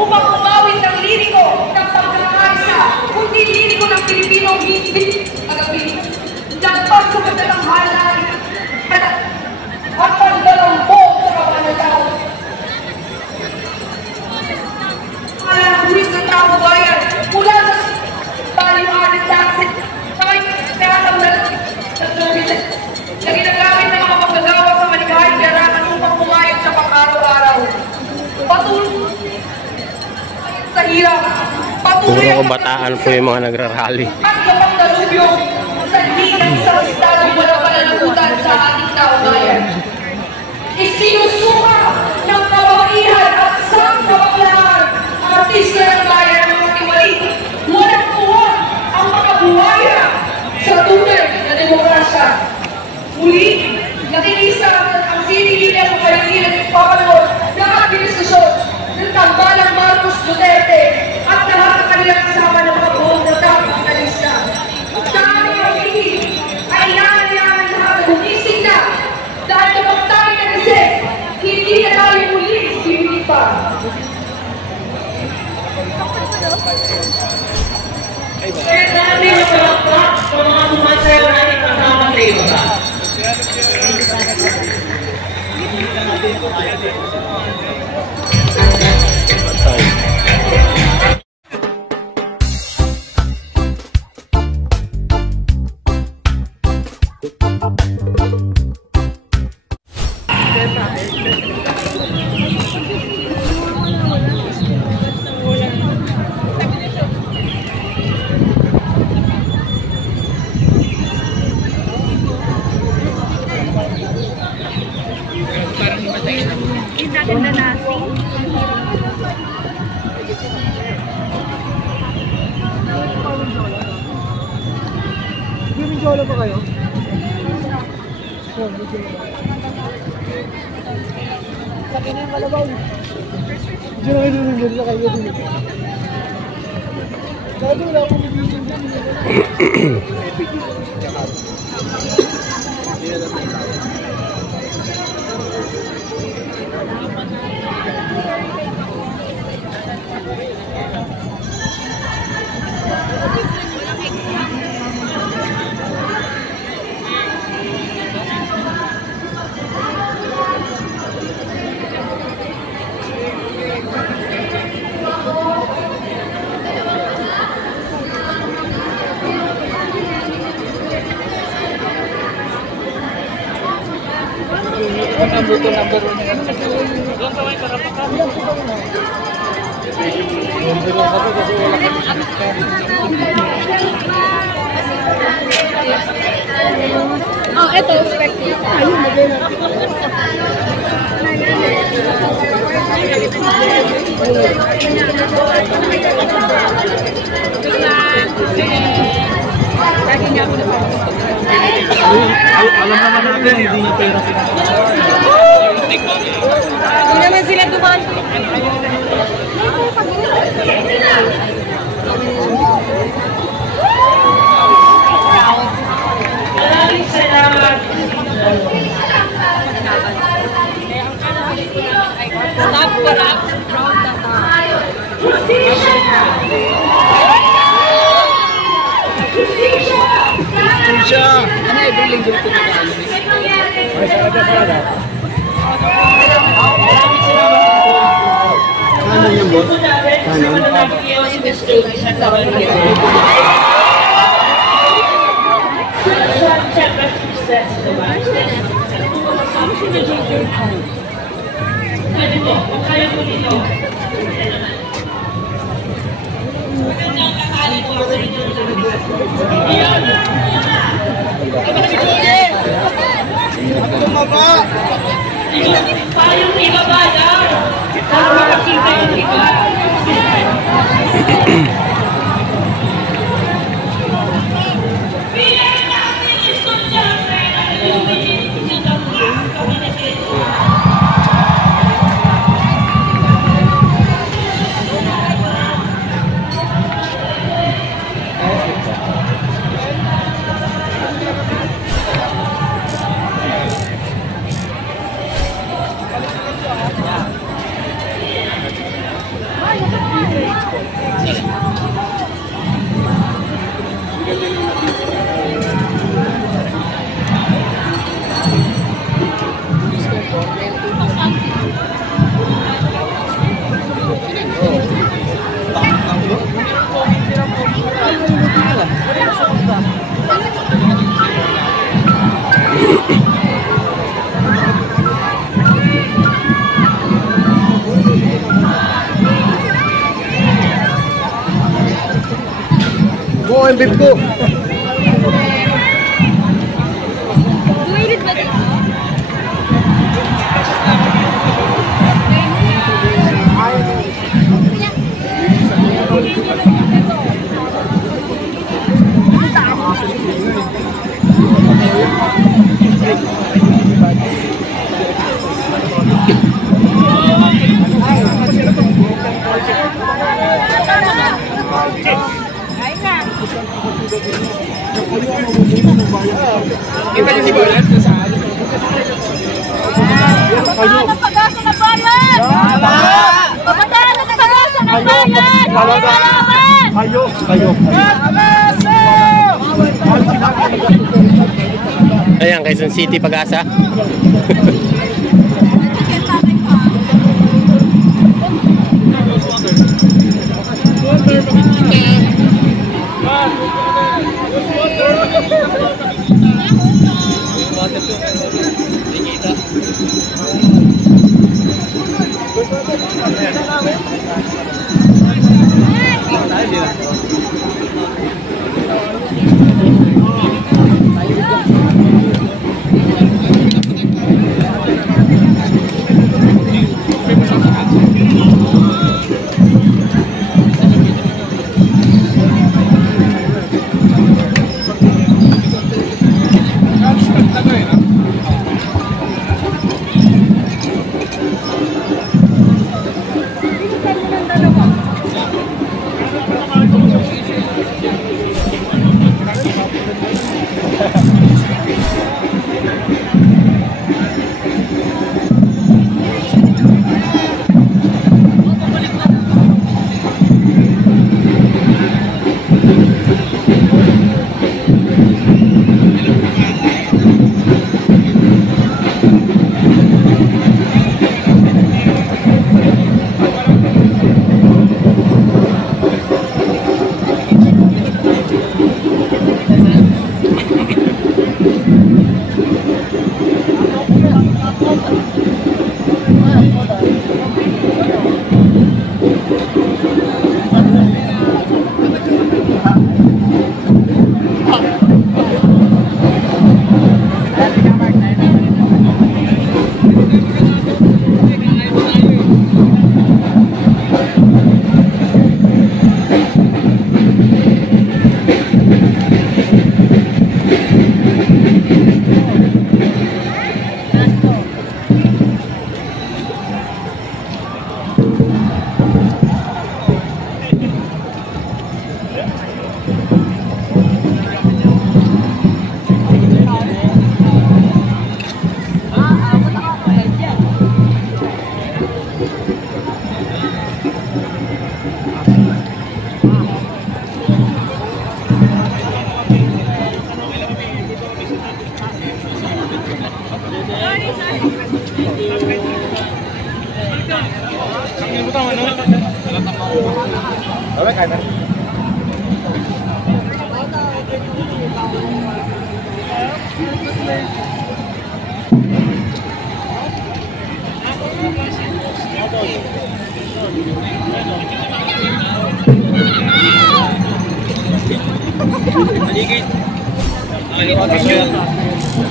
upang umawit ng liriko ng pagkakaisa, kundi liriko ng Pilipinong hindi agapin. Lagpas sa pagtatanghalan at pagdalambog sa kapanataw. Malagulis ng tao bayan mula sa value-added taxes kaya sa services na ginagamit ng mga magagawa sa maligayang perahan upang pumayag sa pang-araw-araw. Patuloy sa hirap. Patuloy ang kabataan po yung mga nagrarally. At kapag nalubyo sa linan sa estadong wala pananagutan sa ating tao-bayan. Isinusuka ng kababaihan at sangkabaklaan ang artista ng bayan ng mga tiwali. Walang tuwa ang makabuhaya sa tunay na demokrasya. Muli, nakinisa ang sinilin ng paligiran ng papalod ng administrasyon ng tambalang Marcos Duterte at lahat ng kanilang kasama ng mga buong datang kapitalista. Dahil ang hindi ay inaayahan lahat ng humising na dahil kapag tayo nagising, hindi na tayo muli bibigit pa. Kaya dami ang palakpak sa mga sumasayaw natin kasama sa iba. Ganda nasi. Jolo pa kayo? Laki na yung kalabaw. Diyan na kayo nunod na kayo dun. Lado wala akong bibigyan dyan. Number 1 yan. Doon sa may karapakan. Number 1 kasi wala kami. Oh, ito, spectator. Ayun, maganda. Lagi niya ako na alam naman natin, hindi niya pera. Hindi naman sila dumaan. Maraming salamat. Stop corrupt. Justisya! Ano every linggo ito na kayo? Ay, sarada. Kanan yung boss? Kanan? Payong ibaba daw. Para makakita yung iba. Bilang natin estudyante na iluminin sa community. yung beef ko. Duwilit ba dito? Kita yung sibulan kung saan. Pag-asa ng bayan! Tama! Pagkakaroon ng pag-asa ng bayan! Talaga! Kayo! Ayan, Quezon City, Pag-asa.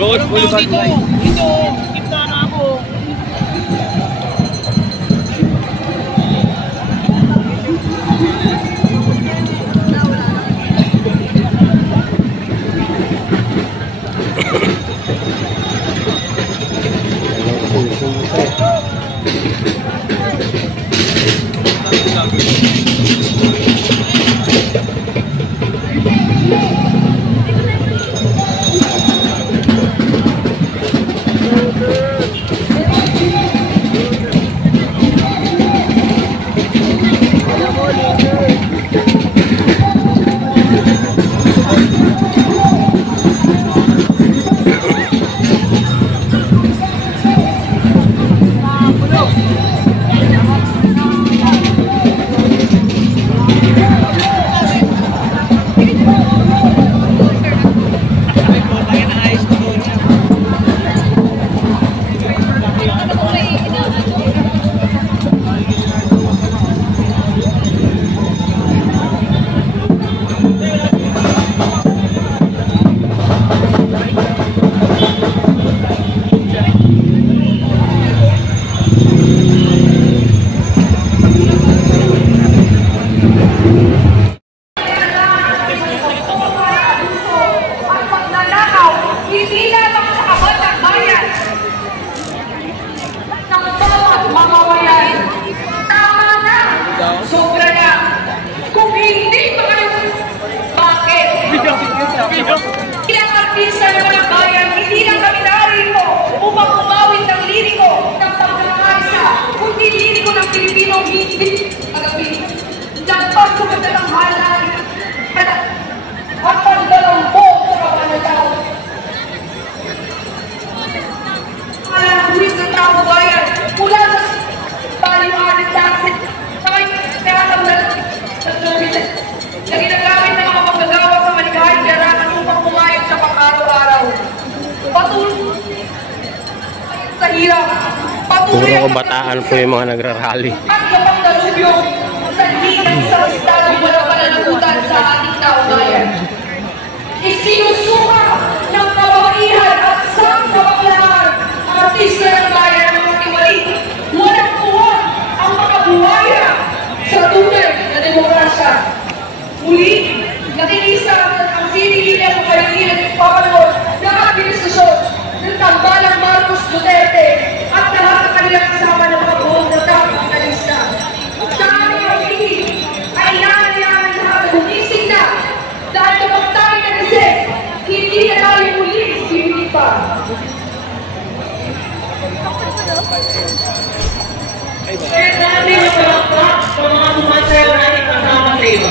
Rose, Boulevard Light. Ito, kita na ako. sa hirap. Patuloy Puro ang kabataan po yung mga nagrarally. at kapag nalubyong sa hilang sa estado wala pananagutan sa ating taong-bayan. Isinusuka ng kababaihan at sangkabaklaan ang artista ng bayan ng mga tiwali. Walang tuwag ang makabuhaya sa tunay na demokrasya. Muli, nakikisa ang sinigilan sa kailihan ng papanood ng administrasyon ng tambalang Marcos Duterte at lahat ng kanilang kasama ng mga buong na kapitalista. Sa aming pagiging ay inaanayahan lahat na humising na dahil kapag tayo nagising, hindi na tayo muli bibigit pa. Kaya dami ng palakpak sa mga sumasayaw natin kasama sa iba.